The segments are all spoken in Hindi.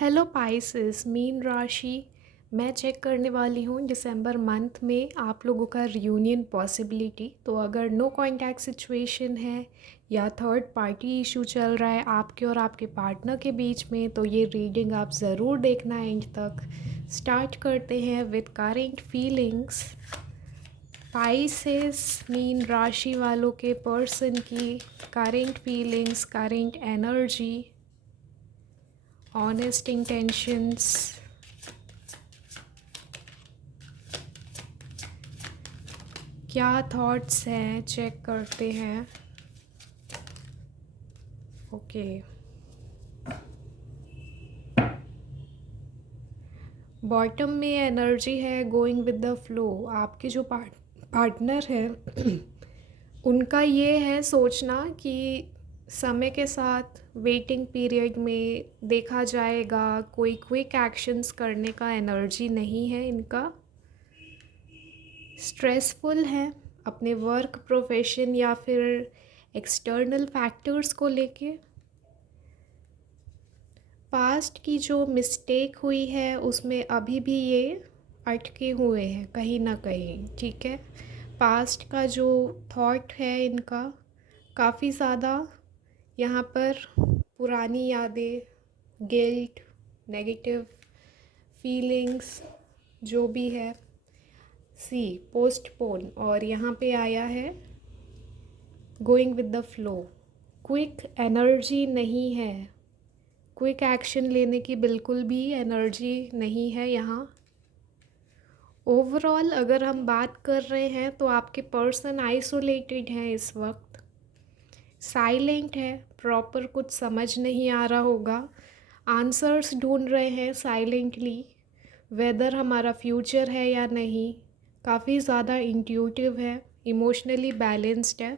हेलो पाइसेस मीन राशि। मैं चेक करने वाली हूँ दिसंबर मंथ में आप लोगों का रियूनियन पॉसिबिलिटी। तो अगर नो कांटेक्ट सिचुएशन है या थर्ड पार्टी इशू चल रहा है आपके और आपके पार्टनर के बीच में, तो ये रीडिंग आप ज़रूर देखना एंड तक। स्टार्ट करते हैं with current feelings. Pisces mean राशि वालों के पर्सन की current feelings, current energy, honest intentions, क्या थॉट्स हैं, चेक करते हैं। ओके, बॉटम में एनर्जी है गोइंग विद द फ्लो। आपके जो पार्टनर है उनका ये है सोचना कि समय के साथ वेटिंग पीरियड में देखा जाएगा, कोई क्विक एक्शंस करने का एनर्जी नहीं है इनका। स्ट्रेसफुल है अपने वर्क प्रोफेशन या फिर एक्सटर्नल फैक्टर्स को लेके। पास्ट की जो मिस्टेक हुई है उसमें अभी भी ये अटके हुए हैं कहीं ना कहीं, ठीक है। पास्ट का जो थॉट है इनका काफ़ी ज़्यादा यहाँ पर पुरानी यादें, गिल्ट, नेगेटिव फीलिंग्स जो भी है, सी पोस्टपोन, और यहाँ पे आया है going with the flow. Quick energy नहीं है, क्विक एक्शन लेने की बिल्कुल भी एनर्जी नहीं है यहाँ। ओवरऑल अगर हम बात कर रहे हैं तो आपके पर्सन आइसोलेटेड हैं इस वक्त, साइलेंट है, प्रॉपर कुछ समझ नहीं आ रहा होगा, आंसर्स ढूंढ रहे हैं साइलेंटली, वेदर हमारा फ्यूचर है या नहीं। काफ़ी ज़्यादा इंट्यूटिव है, इमोशनली बैलेंस्ड है।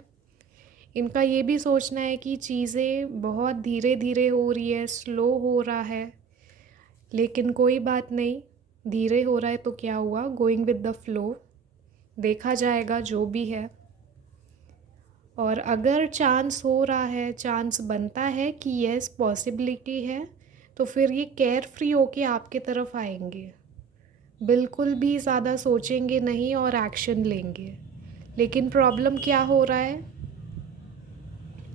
इनका ये भी सोचना है कि चीज़ें बहुत धीरे धीरे हो रही है, स्लो हो रहा है, लेकिन कोई बात नहीं, धीरे हो रहा है तो क्या हुआ, गोइंग विद द फ्लो, देखा जाएगा जो भी है। और अगर चांस हो रहा है, चांस बनता है कि यस पॉसिबिलिटी है, तो फिर ये केयर फ्री होके आपके तरफ आएंगे, बिल्कुल भी ज़्यादा सोचेंगे नहीं और एक्शन लेंगे। लेकिन प्रॉब्लम क्या हो रहा है,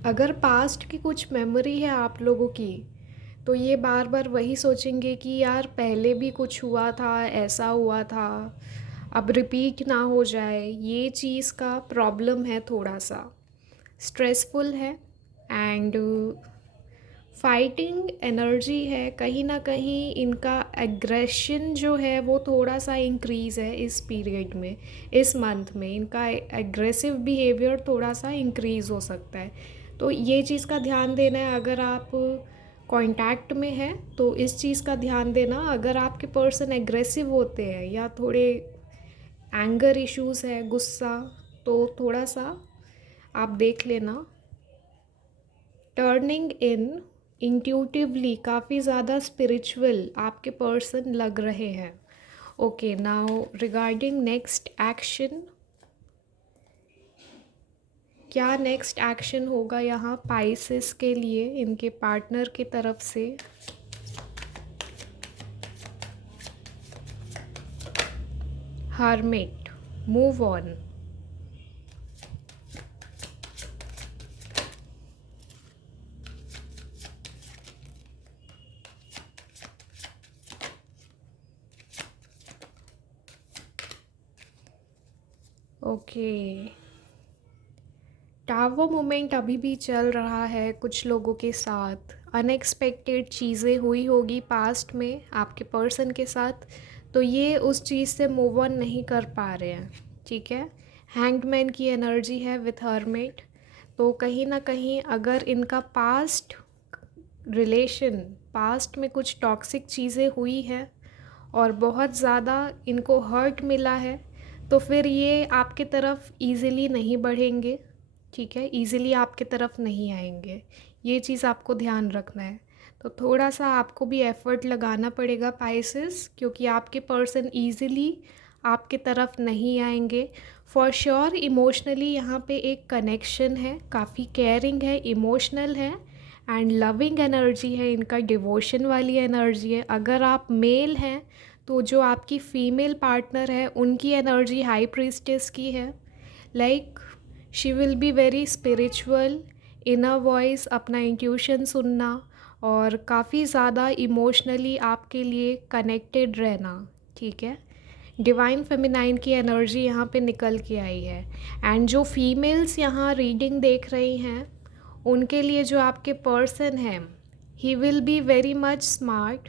अगर पास्ट की कुछ मेमोरी है आप लोगों की, तो ये बार बार वही सोचेंगे कि यार पहले भी कुछ हुआ था, ऐसा हुआ था, अब रिपीट ना हो जाए। ये चीज़ का प्रॉब्लम है, थोड़ा सा स्ट्रेसफुल है एंड फाइटिंग एनर्जी है। कहीं ना कहीं इनका एग्रेशन जो है वो थोड़ा सा इंक्रीज़ है इस पीरियड में, इस मंथ में इनका एग्रेसिव बिहेवियर थोड़ा सा इंक्रीज़ हो सकता है। तो ये चीज़ का ध्यान देना है। अगर आप कांटेक्ट में हैं तो इस चीज़ का ध्यान देना, अगर आपके पर्सन एग्रेसिव होते हैं या थोड़े एंगर इश्यूज़ है, गुस्सा, तो थोड़ा सा आप देख लेना। टर्निंग इन इंट्यूटिवली काफ़ी ज़्यादा स्पिरिचुअल आपके पर्सन लग रहे हैं। Okay, now regarding next action, क्या नेक्स्ट एक्शन होगा यहाँ पाइसेस के लिए इनके पार्टनर की तरफ से। Hermit, move on. Okay, tower moment अभी भी चल रहा है कुछ लोगों के साथ। अनएक्सपेक्टेड चीज़ें हुई होगी पास्ट में आपके पर्सन के साथ, तो ये उस चीज़ से मूव ऑन नहीं कर पा रहे हैं, ठीक है। हैंगमैन की एनर्जी है विथ हर्मिट। तो कहीं ना कहीं अगर इनका पास्ट रिलेशन, पास्ट में कुछ टॉक्सिक चीज़ें हुई है और बहुत ज़्यादा इनको हर्ट मिला है, तो फिर ये आपके तरफ इजीली नहीं बढ़ेंगे, ठीक है, इजीली आपके तरफ नहीं आएंगे। ये चीज़ आपको ध्यान रखना है। तो थोड़ा सा आपको भी एफ़र्ट लगाना पड़ेगा पाइसेस, क्योंकि आपके पर्सन इजीली आपके तरफ नहीं आएंगे। फॉर श्योर इमोशनली यहाँ पे एक कनेक्शन है, काफ़ी केयरिंग है, इमोशनल है एंड लविंग एनर्जी है इनका, डिवोशन वाली एनर्जी है। अगर आप मेल हैं तो जो आपकी फीमेल पार्टनर है उनकी एनर्जी हाई प्रीस्टेस की है। Like she will be very spiritual, inner voice, अपना इंट्यूशन सुनना और काफ़ी ज़्यादा इमोशनली आपके लिए कनेक्टेड रहना। ठीक है, डिवाइन फेमिनाइन की एनर्जी यहाँ पे निकल के आई है। एंड जो फीमेल्स यहाँ रीडिंग देख रही हैं उनके लिए जो आपके पर्सन है, he will be very much smart.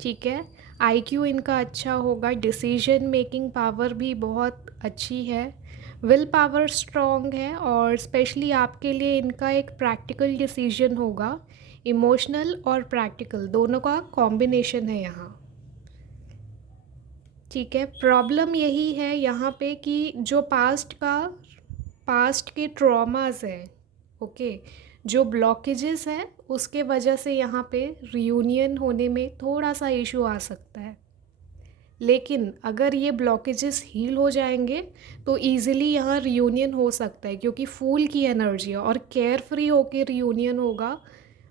ठीक है, आईक्यू इनका अच्छा होगा, डिसीजन मेकिंग पावर भी बहुत अच्छी है, विल पावर स्ट्रॉन्ग है और स्पेशली आपके लिए इनका एक प्रैक्टिकल डिसीजन होगा। इमोशनल और प्रैक्टिकल दोनों का कॉम्बिनेशन है यहाँ। ठीक है, प्रॉब्लम यही है यहाँ पे कि जो पास्ट के ट्रॉमास हैं, ओके, जो ब्लॉकेजेस हैं उसके वजह से यहाँ पे रियूनियन होने में थोड़ा सा इशू आ सकता है। लेकिन अगर ये ब्लॉकेजेस हील हो जाएंगे तो इजीली यहाँ रियूनियन हो सकता है, क्योंकि फूल की एनर्जी है और केयर फ्री होके रियूनियन होगा।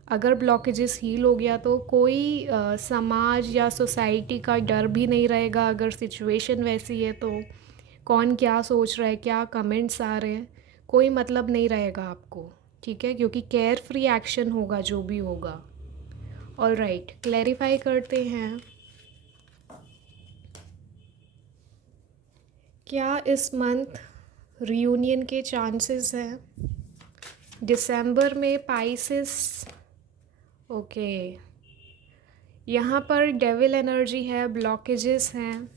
अगर ब्लॉकेजेस हील हो गया तो कोई समाज या सोसाइटी का डर भी नहीं रहेगा। अगर सिचुएशन वैसी है तो कौन क्या सोच रहा है, क्या कमेंट्स आ रहे हैं, कोई मतलब नहीं रहेगा आपको। ठीक है, क्योंकि केयर फ्री एक्शन होगा जो भी होगा। ऑल राइट, क्लैरिफाई करते हैं। क्या इस मंथ रियूनियन के चांसेस हैं? दिसंबर में पाइसेस, ओके, यहाँ पर डेविल एनर्जी है, ब्लॉकेजेस हैं।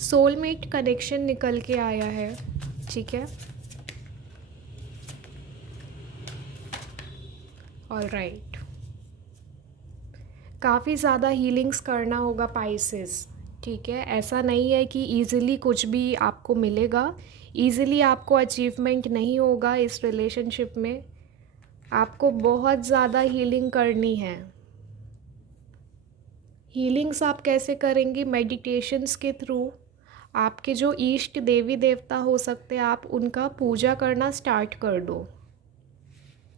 सोलमेट कनेक्शन निकल के आया है। ठीक है, ऑल राइट, काफ़ी ज़्यादा हीलिंग्स करना होगा पाइसेस। ठीक है, ऐसा नहीं है कि ईज़िली कुछ भी आपको मिलेगा, ईज़िली आपको अचीवमेंट नहीं होगा इस रिलेशनशिप में। आपको बहुत ज़्यादा हीलिंग करनी है। हीलिंग्स आप कैसे करेंगी? मेडिटेशंस के थ्रू। आपके जो इष्ट देवी देवता हो सकते हैं आप उनका पूजा करना स्टार्ट कर दो।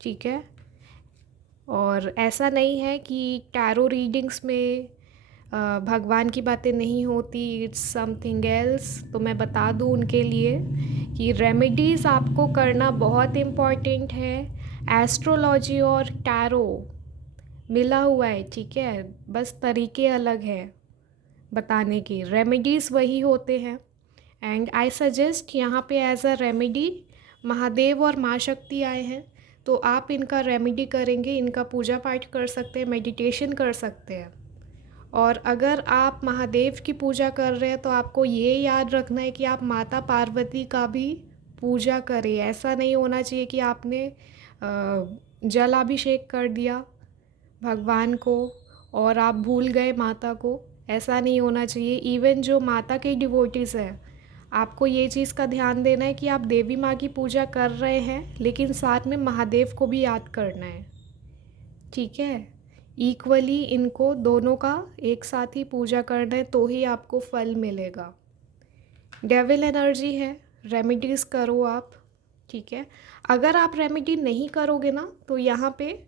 ठीक है, और ऐसा नहीं है कि टैरो रीडिंग्स में भगवान की बातें नहीं होती, इट्स समथिंग एल्स। तो मैं बता दूं उनके लिए कि रेमेडीज़ आपको करना बहुत इम्पॉर्टेंट है। एस्ट्रोलॉजी और टैरो मिला हुआ है, ठीक है, बस तरीके अलग हैं बताने की। रेमेडीज़ वही होते हैं। एंड आई सजेस्ट यहाँ पे एज अ रेमेडी महादेव और माँ शक्ति आए हैं, तो आप इनका रेमेडी करेंगे, इनका पूजा पाठ कर सकते हैं, मेडिटेशन कर सकते हैं। और अगर आप महादेव की पूजा कर रहे हैं तो आपको ये याद रखना है कि आप माता पार्वती का भी पूजा करें। ऐसा नहीं होना चाहिए कि आपने जलाभिषेक कर दिया भगवान को और आप भूल गए माता को, ऐसा नहीं होना चाहिए। इवन जो माता के डिवोटीज़ हैं, आपको ये चीज़ का ध्यान देना है कि आप देवी माँ की पूजा कर रहे हैं लेकिन साथ में महादेव को भी याद करना है। ठीक है, इक्वली इनको दोनों का एक साथ ही पूजा करना है तो ही आपको फल मिलेगा। डेविल एनर्जी है, रेमेडीज़ करो आप। ठीक है, अगर आप रेमेडी नहीं करोगे ना तो यहाँ पे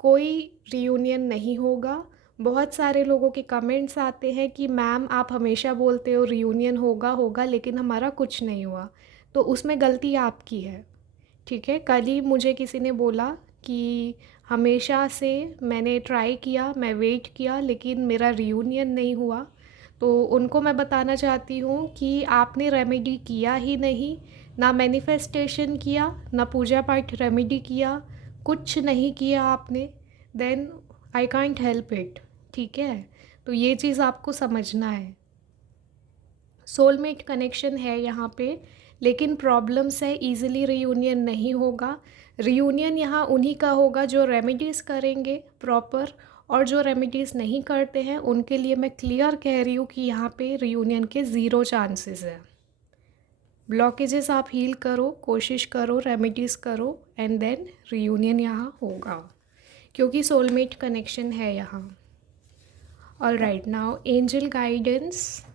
कोई रियूनियन नहीं होगा। बहुत सारे लोगों के कमेंट्स आते हैं कि मैम आप हमेशा बोलते हो रियूनियन होगा होगा लेकिन हमारा कुछ नहीं हुआ, तो उसमें गलती आपकी है। ठीक है, कल ही मुझे किसी ने बोला कि हमेशा से मैंने ट्राई किया, मैं वेट किया लेकिन मेरा रियूनियन नहीं हुआ। तो उनको मैं बताना चाहती हूँ कि आपने रेमेडी किया ही नहीं, ना मैनिफेस्टेशन किया, ना पूजा पाठ रेमेडी किया, कुछ नहीं किया आपने, then I can't help it. ठीक है, तो ये चीज़ आपको समझना है। सोलमेट कनेक्शन है यहाँ पे, लेकिन प्रॉब्लम्स है, ईज़िली रियूनियन नहीं होगा। रियूनियन यहाँ उन्हीं का होगा जो रेमेडीज़ करेंगे प्रॉपर, और जो रेमेडीज़ नहीं करते हैं उनके लिए मैं क्लियर कह रही हूँ कि यहाँ पे रियूनियन के ज़ीरो चांसेस हैं। ब्लॉकेजेस आप हील करो, कोशिश करो, रेमेडीज़ करो, एंड देन रियूनियन यहाँ होगा क्योंकि सोलमेट कनेक्शन है यहाँ। All right, now angel guidance.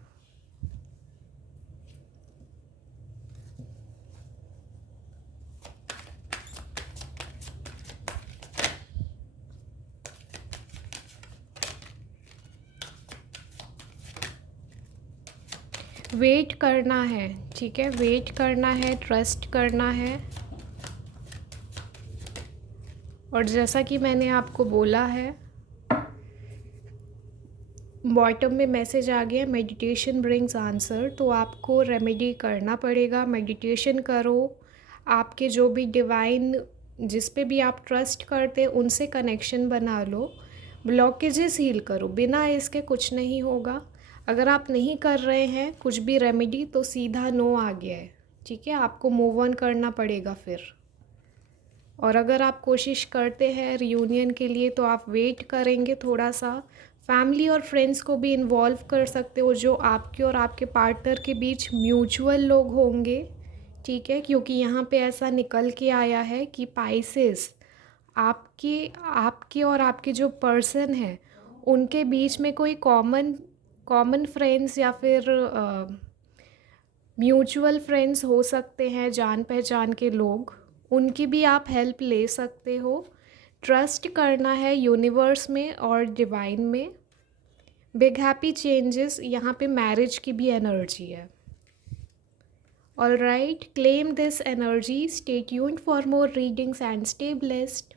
Wait करना है, ठीक है, वेट करना है, ट्रस्ट करना है। और जैसा कि मैंने आपको बोला है, बॉटम में मैसेज आ गया, मेडिटेशन ब्रिंग्स आंसर। तो आपको रेमेडी करना पड़ेगा, मेडिटेशन करो, आपके जो भी डिवाइन, जिस पे भी आप ट्रस्ट करते हैं उनसे कनेक्शन बना लो, ब्लॉकेजेस हील करो। बिना इसके कुछ नहीं होगा। अगर आप नहीं कर रहे हैं कुछ भी रेमेडी तो सीधा नो आ गया है, ठीक है, आपको मूव ऑन करना पड़ेगा फिर। और अगर आप कोशिश करते हैं रियूनियन के लिए तो आप वेट करेंगे थोड़ा सा। फैमिली और फ्रेंड्स को भी इन्वॉल्व कर सकते हो, जो आपके और आपके पार्टनर के बीच म्यूचुअल लोग होंगे, ठीक है, क्योंकि यहाँ पे ऐसा निकल के आया है कि पाइसेस आपके आपके और आपके जो पर्सन है उनके बीच में कोई कॉमन कॉमन फ्रेंड्स या फिर म्यूचुअल फ्रेंड्स हो सकते हैं, जान पहचान के लोग, उनकी भी आप हेल्प ले सकते हो। ट्रस्ट करना है यूनिवर्स में और डिवाइन में। बिग हैप्पी चेंजेस, यहाँ पे मैरिज की भी एनर्जी है। All right, claim this energy, stay tuned for more readings and stay blessed.